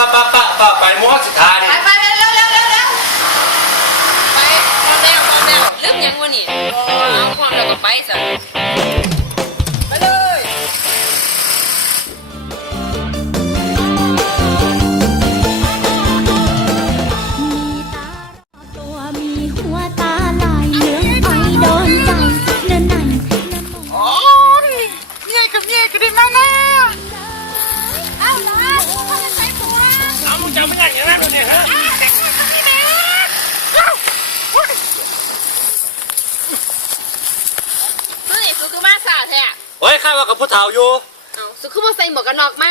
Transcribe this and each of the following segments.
ปะปะปะปะไปหม้อสุดท้ายนี่ไปเร็วเร็วเร็วเร็วเร็วไปพร้อมแล้วพร้อมแล้วเริ่มยังวะนี่เอาพร้อมแล้วก็ไปสิไปเลยมีตาตัวมีหัวตาลายเหลืองไอโดนใจเนื้อในโอ้ยเย่กับเย่กันได้มาน มึงจะไม่ได้อย่างนั้นเลยฮะเฮ้ยสุคือมาสาแท้โอ้ยข้าว่ากับผู้เฒ่าอยู่ เอาสุคือมาใส่หมวกกันน็อกมา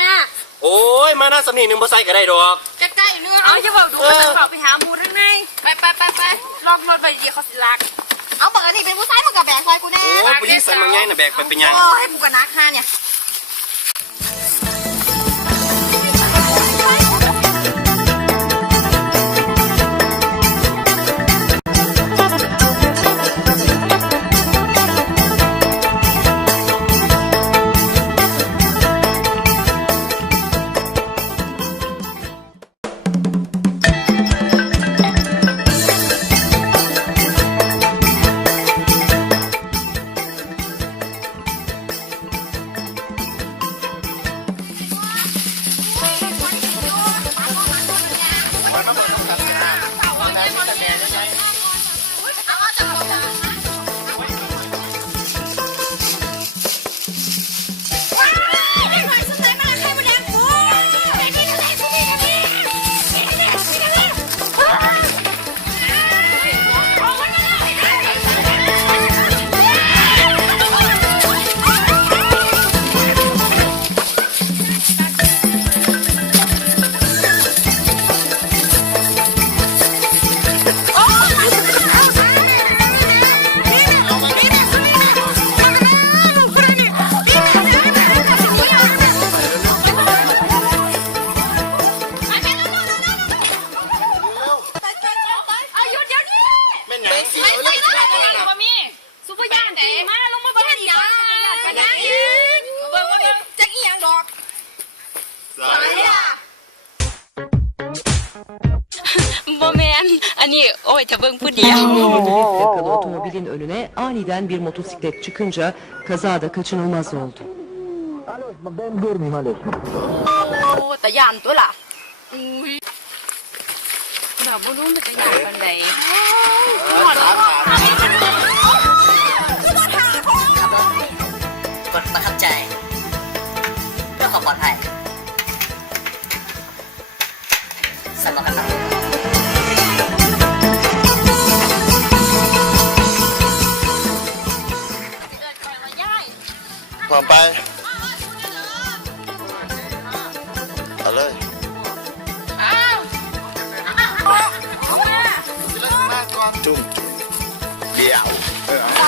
โอ้ย มาหน้าสำนีหนึ่งบ่ใส่ก็ได้ดอก ใกล้ๆเนื้อเอาจะบอกดูว่าจะขอไปหาหมูทั้งในไปไปไปไปรอบรถไปดีเขาสิลัก เอาปกติเป็นผู้ชายมึงกับแบกซอยกูแน่โอ้ยผู้หญิงใส่มังไงน่ะแบกไปเป็นยังโอ้ให้กูกับนักห้าเนี่ย ไม่ใส่ไม่ใส่ไม่ใส่มีซุปเปอร์ย่านตีมาลงมาเบิ่งอีกว่าจะย่านกันยังเบิ่งว่าเบิ่งจะกี่ยังดอกบ่แม่นอันนี้โอ้ยจะเบิ่งผู้เดียว Minibüs plakalı otomobilin önüne aniden bir motosiklet çıkınca kaza da kaçınılmaz oldu. โอ้แต่ยานตัวล่ะแบบบ่รู้มันจะย่านปานใด วามปลอดภัยสำหรับกันครับผ่านไปเอาเลยจุ่มจุ่มเดี๋ยวเออ